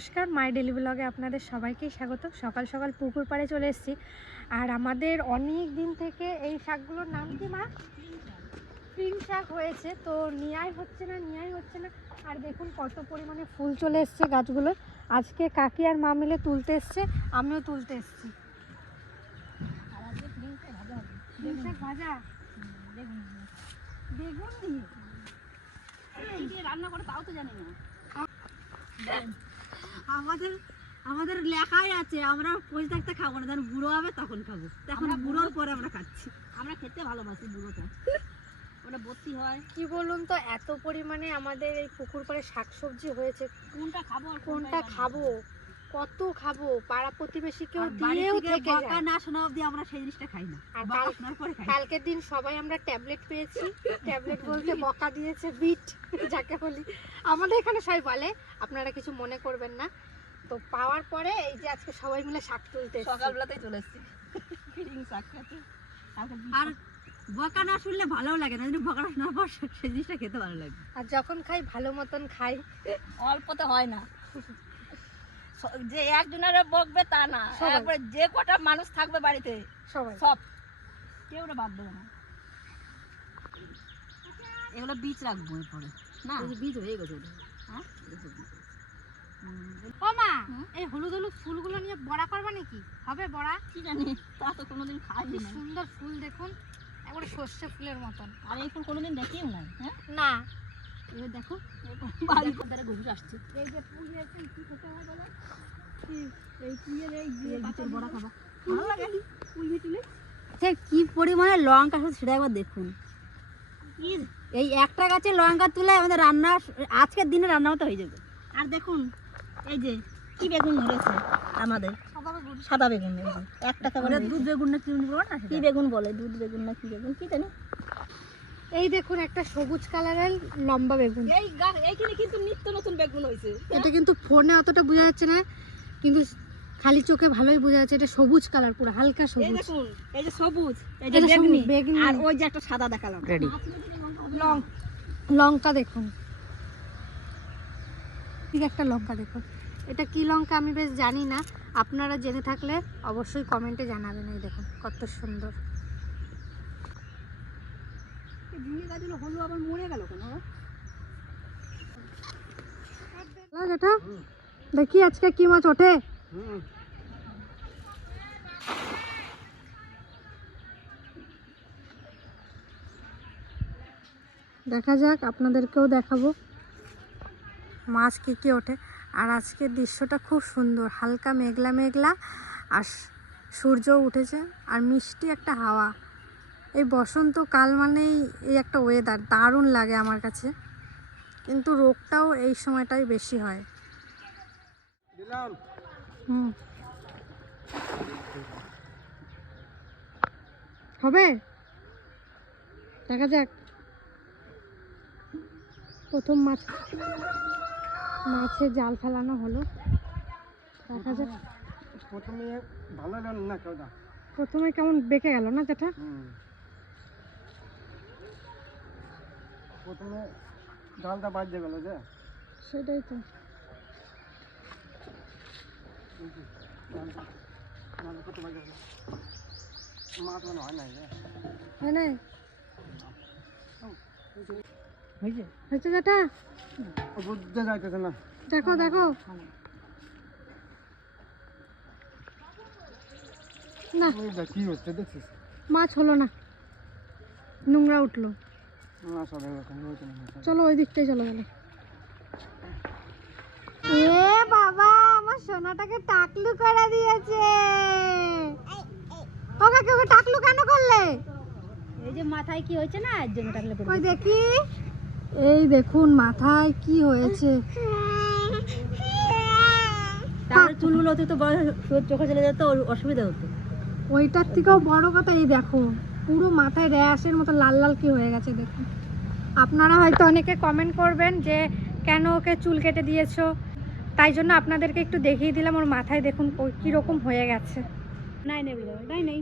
নমস্কার, মাই ডেলি ব্লগে আপনাদের সবাইকেই স্বাগত। সকাল সকাল পুকুর পাড়ে চলে এসেছি। আর আমাদের অনেক দিন থেকে এই শাকগুলোর নাম কি মা? পিং শাক হয়েছে, তো নিয়াই হচ্ছে না। আর দেখুন কত পরিমাণে ফুল চলে এসছে গাছগুলো। আজকে কাকি আর মা মিলে তুলতে এসছে, আমিও তুলতে এসছি। পিং শাক ভাজা বেগুন দিয়ে রান্না করে তাও তো জানি না। আমাদের লেখাই আছে আমরা পয়সা থাকতে খাবো না, যখন বুড়ো হবে তখন খাবো। এখন বুড়োর পরে আমরা খাচ্ছি। আমরা খেতে ভালোবাসি বুড়োটা, ওটা ভর্তি হয়। কি বলুন তো, এত পরিমাণে আমাদের এই পুকুর পাড়ে শাকসবজি হয়েছে, কোনটা খাবো কত খাবো। পাড়া প্রতিবেশী কেউ দিয়েও থেকে যায় না, শোনা অবধি আমরা সেই জিনিসটা খাই না। আর কালকের দিন সবাই আমরা ট্যাবলেট পেয়েছি। ট্যাবলেট বলতে বকা দিয়েছে, বিট যাকে বলি আমাদের এখানে সবাই বলে, আপনারা কিছু মনে করবেন না। তো পাওয়ার পরে এই যে আজকে সবাই মিলে শাক তুলতে সকালবেলাতেই চলে এসেছি শাক খেতে। আর বকা না শুনলে ভালো লাগে না, যদি বকা শোনার পর সেই জিনিসটা খেতে ভালো লাগে। আর যখন খাই ভালো মতন খাই, অল্পতে হয় না যে একজনের বকবে তা না, একবারে যে কটা মানুষ থাকবে বাড়িতে সব কেউ বাদ দেবে না। এগুলো বীজ রাখবো এরপরে, না বীজ হয়ে গেছে। হ্যাঁ ও মা, এই হলুদ হলুদ ফুলগুলো নিয়ে বড়া করবা নাকি? হবে বড়া? কি জানি, তা তো কোনোদিন খাইনি। সুন্দর ফুল দেখুন, একবারে সর্ষে ফুলের মতন। আর এই ফুল কোনোদিন দেখিও নাই। হ্যাঁ না, এবার দেখো বাড়ির দ্বারা ঘুষ আসছে। এই যে ফুল আছে, কি খেতে হয় বলো? এই ফুলের এই পাতার বড়া খাবা, ভালো লাগে। ফুল মিটুলে কি পরিমাণে লঙ্কা ছিঁড়ে একবার দেখুন। এই একটা গাছে লঙ্কা তুলে আমাদের রান্না আজকের দিনে রান্না মতো হয়ে যাবে। আর দেখুন এই যে কি বেগুন ধরেছে আমাদের, সাদা বেগুন। একটা দুধ বেগুন না কি বলে না, কি বেগুন বলে, দুধ বেগুন না কি বেগুন কি জানি। এই দেখুন একটা সবুজ কালারের লম্বা বেগুন। এইখানে কিন্তু নিত্য নতুন বেগুন হয়েছে। এটা কিন্তু ফোনে অতটা বোঝা যাচ্ছে না, কিন্তু খালি চোখে ভালোই বোঝা যাচ্ছে। এটা সবুজ কালার, পুরো হালকা সবুজ। এই দেখুন এই যে সবুজ, এই যে বেগুনি, আর ওই যে একটা সাদা দেখালাম রেডি লঙ্কা দেখুন, ঠিক একটা লঙ্কা দেখুন। এটা কি লঙ্কা আমি বেশ জানি না, আপনারা জেনে থাকলে অবশ্যই কমেন্টে জানাবেন। এই দেখুন কত সুন্দর। ঝিঙে গাছগুলো হলো আবার মরে গেল কেন? যেটা দেখি আজকে কি মাছ ওঠে। দেখা যাক, আপনাদেরকেও দেখাবো মাছ কি কি ওঠে। আর আজকের দৃশ্যটা খুব সুন্দর, হালকা মেঘলা মেঘলা, আর সূর্যও উঠেছে, আর মিষ্টি একটা হাওয়া। এই বসন্তকাল মানেই এই একটা ওয়েদার, দারুণ লাগে আমার কাছে। কিন্তু রোগটাও এই সময়টাই বেশি হয়। হবে, দেখা যাক। প্রথম মাছের জাল ফেলানো হলো, দেখা যাক। প্রথমে কেমন বেঁকে গেল না যেটা, প্রথমে জালটা বাজে গেল যে, সেটাই তো। মাছ মনে হয় নাই, হয় নাই হয়েছে যেটা বুঝতে যাইতেছে না। দেখো দেখো না, কি হচ্ছে দেখছিস? মাছ হলো না, নোংরা উঠলো। চলো ওই দিকটাই চলো গেল। এ বাবা, আমার সোনাটাকে টাকলু করে দিয়েছে। ওকে টাকলু কেন করলে? এই যে মাথায় কি হয়েছে না, এর জন্য টাকলু করে। ওই দেখি, এই দেখুন মাথায় কি হয়েছে। তাহলে চুলগুলো হতো তো বড়, চোখে চলে যেত, অসুবিধা হতো। ওইটার থেকেও বড় কথা, এই দেখো পুরো মাথায় র্যাশের মতো লাল লাল কি হয়ে গেছে দেখুন। আপনারা হয়তো অনেকে কমেন্ট করবেন যে কেন ওকে চুল কেটে দিয়েছো, তাই জন্য আপনাদেরকে একটু দেখিয়ে দিলাম। ওর মাথায় দেখুন কিরকম হয়ে গেছে। নাই নাই নাই নাই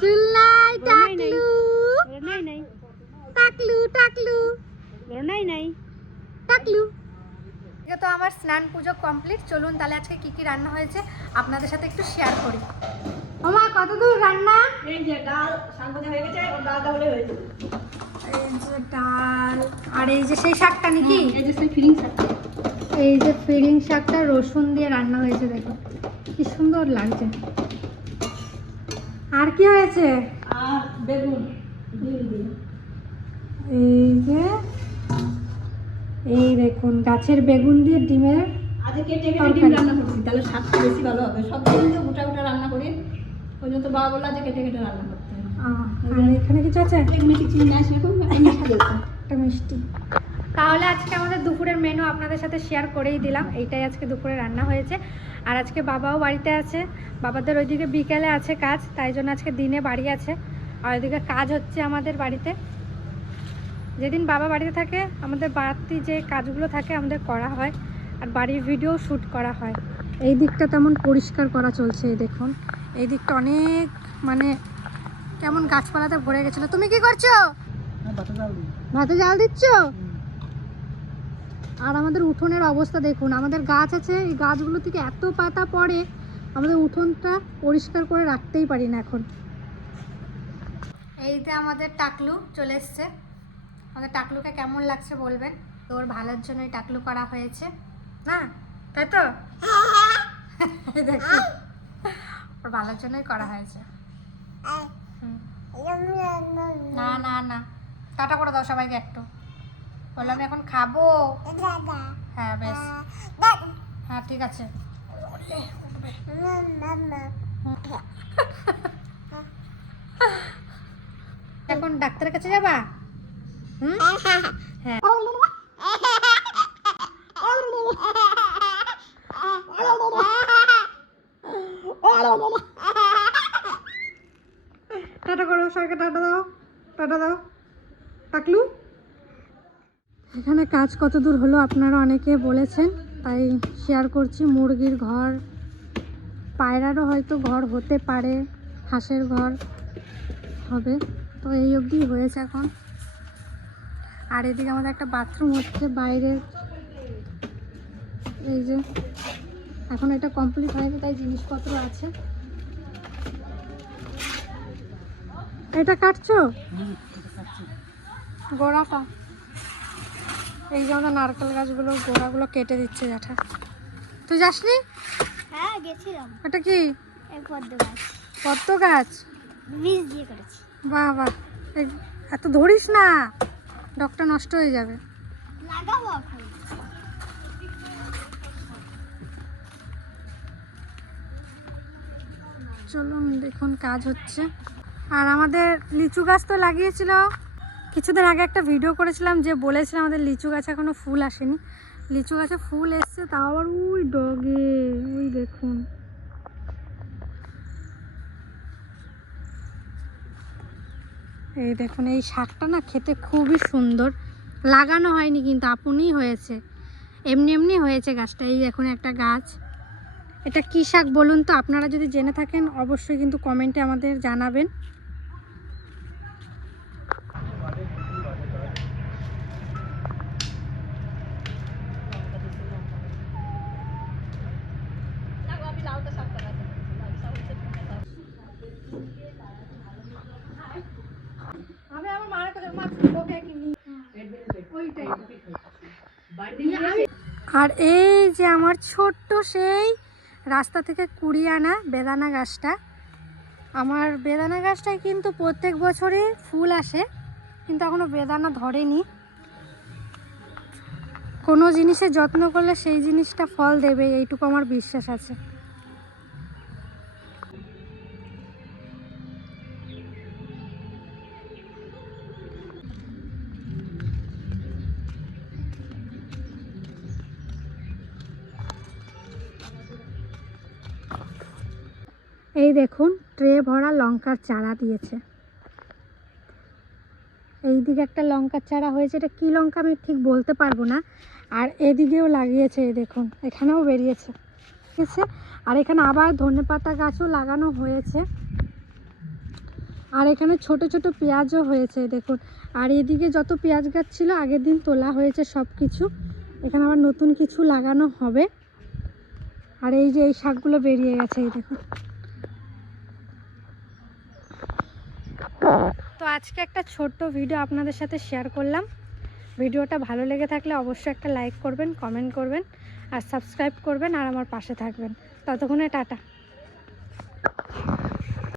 চুল নাই, টাকলু নাই নাই টাকলু টাকলু নাই নাই টাকলু। তো আমার স্নান পুজো কমপ্লিট। চলুন তাহলে আজকে কি কি রান্না হয়েছে আপনাদের সাথে একটু শেয়ার করি। ওমা কত দূর রান্না? এই যে ডাল শাক ভাজা হয়ে গেছে, ডালটা হলে হয়ে যাবে। এই যে ডাল, আর এই যে সেই শাকটা নাকি? এই যে সেই ফিলিং শাকটা। এই যে ফিরিং শাকটা রসুন দিয়ে রান্না হয়েছে, দেখো কি সুন্দর লাগছে। আর কি হয়েছে? আর বেগুন ডিম দিয়ে। এই যে এই দেখুন গাছের বেগুন দিয়ে ডিমের আজকে কেটে কেটে ডিম রান্না করছি, তাহলে স্বাদটা বেশি ভালো হবে। সব দিন তো গোটা গোটা রান্না করি, ওই জন্য তো বাবা বললো যে কেটে কেটে রান্না করতে। আর এখানে কিছু আছে? এখানে কিছু নেই, সেরকম একটা মিষ্টি। তাহলে আজকে আমাদের দুপুরের মেনু আপনাদের সাথে শেয়ার করেই দিলাম। এইটাই আজকে দুপুরে রান্না হয়েছে। আর আজকে বাবাও বাড়িতে আছে, বাবাদের ওইদিকে বিকেলে আছে কাজ, তাই জন্য আজকে দিনে বাড়ি আছে। আর ওইদিকে কাজ হচ্ছে আমাদের বাড়িতে। যেদিন বাবা বাড়িতে থাকে আমাদের বাড়তি যে কাজগুলো থাকে আমাদের করা হয়, আর বাড়ির ভিডিও শ্যুট করা হয়। এই দিকটা তেমন পরিষ্কার করা চলছে। এই দেখুন এই দিকটা অনেক মানে কেমন গাছপালাতে ভরে গেছিলো। তুমি কি করছো? ভাতে জাল দিচ্ছ? আর আমাদের উঠোনের অবস্থা দেখুন, আমাদের গাছ আছে, এই গাছগুলো থেকে এত পাতা পড়ে, আমাদের উঠোনটা পরিষ্কার করে রাখতেই পারি না এখন। এইতে আমাদের টাকলু চলে এসছে। আমাদের টাকলুকে কেমন লাগছে বলবেন। তোর ভালোর জন্য এই টাকলু করা হয়েছে না, তাই তো? দেখুন ওর ভালোর জন্যই করা হয়েছে। না না না, টাটা করে দাও সবাইকে একটু। বললাম আমি এখন খাবো। হ্যাঁ বেশ, হ্যাঁ ঠিক আছে। এখন ডাক্তারের কাছে যাবা? হ্যাঁ টাটা করো সবাইকে, টাটা দাও, টাটা দাও টাকলু। এখানে কাজ কত দূর হলো আপনারা অনেকে বলেছেন, তাই শেয়ার করছি। মুরগির ঘর, পায়রারও হয়তো ঘর হতে পারে, হাঁসের ঘর হবে, তো এই অবধি হয়েছে এখন। আর এদিকে আমাদের একটা বাথরুম হচ্ছে বাইরের, এই যে এখন এটা কমপ্লিট হয়নি তাই জিনিসপত্র আছে। এটা কাটছো গোড়াটা? এই যে আমাদের নারকেল গাছগুলো গোড়াগুলো কেটে দিচ্ছে জ্যাঠা। তুই যাসনি? হ্যাঁ গেছিলাম। এটা কি? পদ্ম গাছ। পদ্ম গাছ বীজ দিয়ে করেছি। বাহ বাহ, এত ধরিস না, ডগটা নষ্ট হয়ে যাবে। লাগাবো এখন। চলুন দেখুন কাজ হচ্ছে। আর আমাদের লিচু গাছ তো লাগিয়েছিল কিছুদিন আগে, একটা ভিডিও করেছিলাম যে বলেছিলাম আমাদের লিচু গাছে এখনো ফুল আসেনি। লিচু গাছে ফুল এসছে, তাও আবার ওই ডগে, ওই দেখুন। এই দেখুন এই শাকটা না খেতে খুবই সুন্দর, লাগানো হয়নি কিন্তু আপনিই হয়েছে, এমনি এমনি হয়েছে গাছটা। এই দেখুন একটা গাছ, এটা কী শাক বলুন তো? আপনারা যদি জেনে থাকেন অবশ্যই কিন্তু কমেন্টে আমাদের জানাবেন। আর এই যে আমার ছোট্ট সেই রাস্তা থেকে কুড়িয়ে আনা বেদানা গাছটা, আমার বেদানা গাছটায় কিন্তু প্রত্যেক বছরই ফুল আসে, কিন্তু এখনো বেদানা ধরেনি। কোনো জিনিসের যত্ন করলে সেই জিনিসটা ফল দেবে, এইটুকু আমার বিশ্বাস আছে। এই দেখুন ট্রে ভরা লঙ্কার চারা দিয়েছে। এইদিকে একটা লঙ্কার চারা হয়েছে, এটা কি লঙ্কা আমি ঠিক বলতে পারবো না। আর এদিকেও লাগিয়েছে, এই দেখুন এখানেও বেরিয়েছে, ঠিক আছে। আর এখানে আবার ধনেপাতা গাছও লাগানো হয়েছে। আর এখানে ছোট ছোট পেঁয়াজও হয়েছে দেখুন। আর এদিকে যত পেঁয়াজ গাছ ছিল আগের দিন তোলা হয়েছে সব কিছু। এখানে আবার নতুন কিছু লাগানো হবে। আর এই যে এই শাকগুলো বেরিয়ে গেছে, এই দেখুন। তো আজকে একটা ছোট্ট ভিডিও আপনাদের সাথে শেয়ার করলাম। ভিডিওটা ভালো লেগে থাকলে অবশ্যই একটা লাইক করবেন, কমেন্ট করবেন আর সাবস্ক্রাইব করবেন আর আমার পাশে থাকবেন। ততক্ষণে টাটা।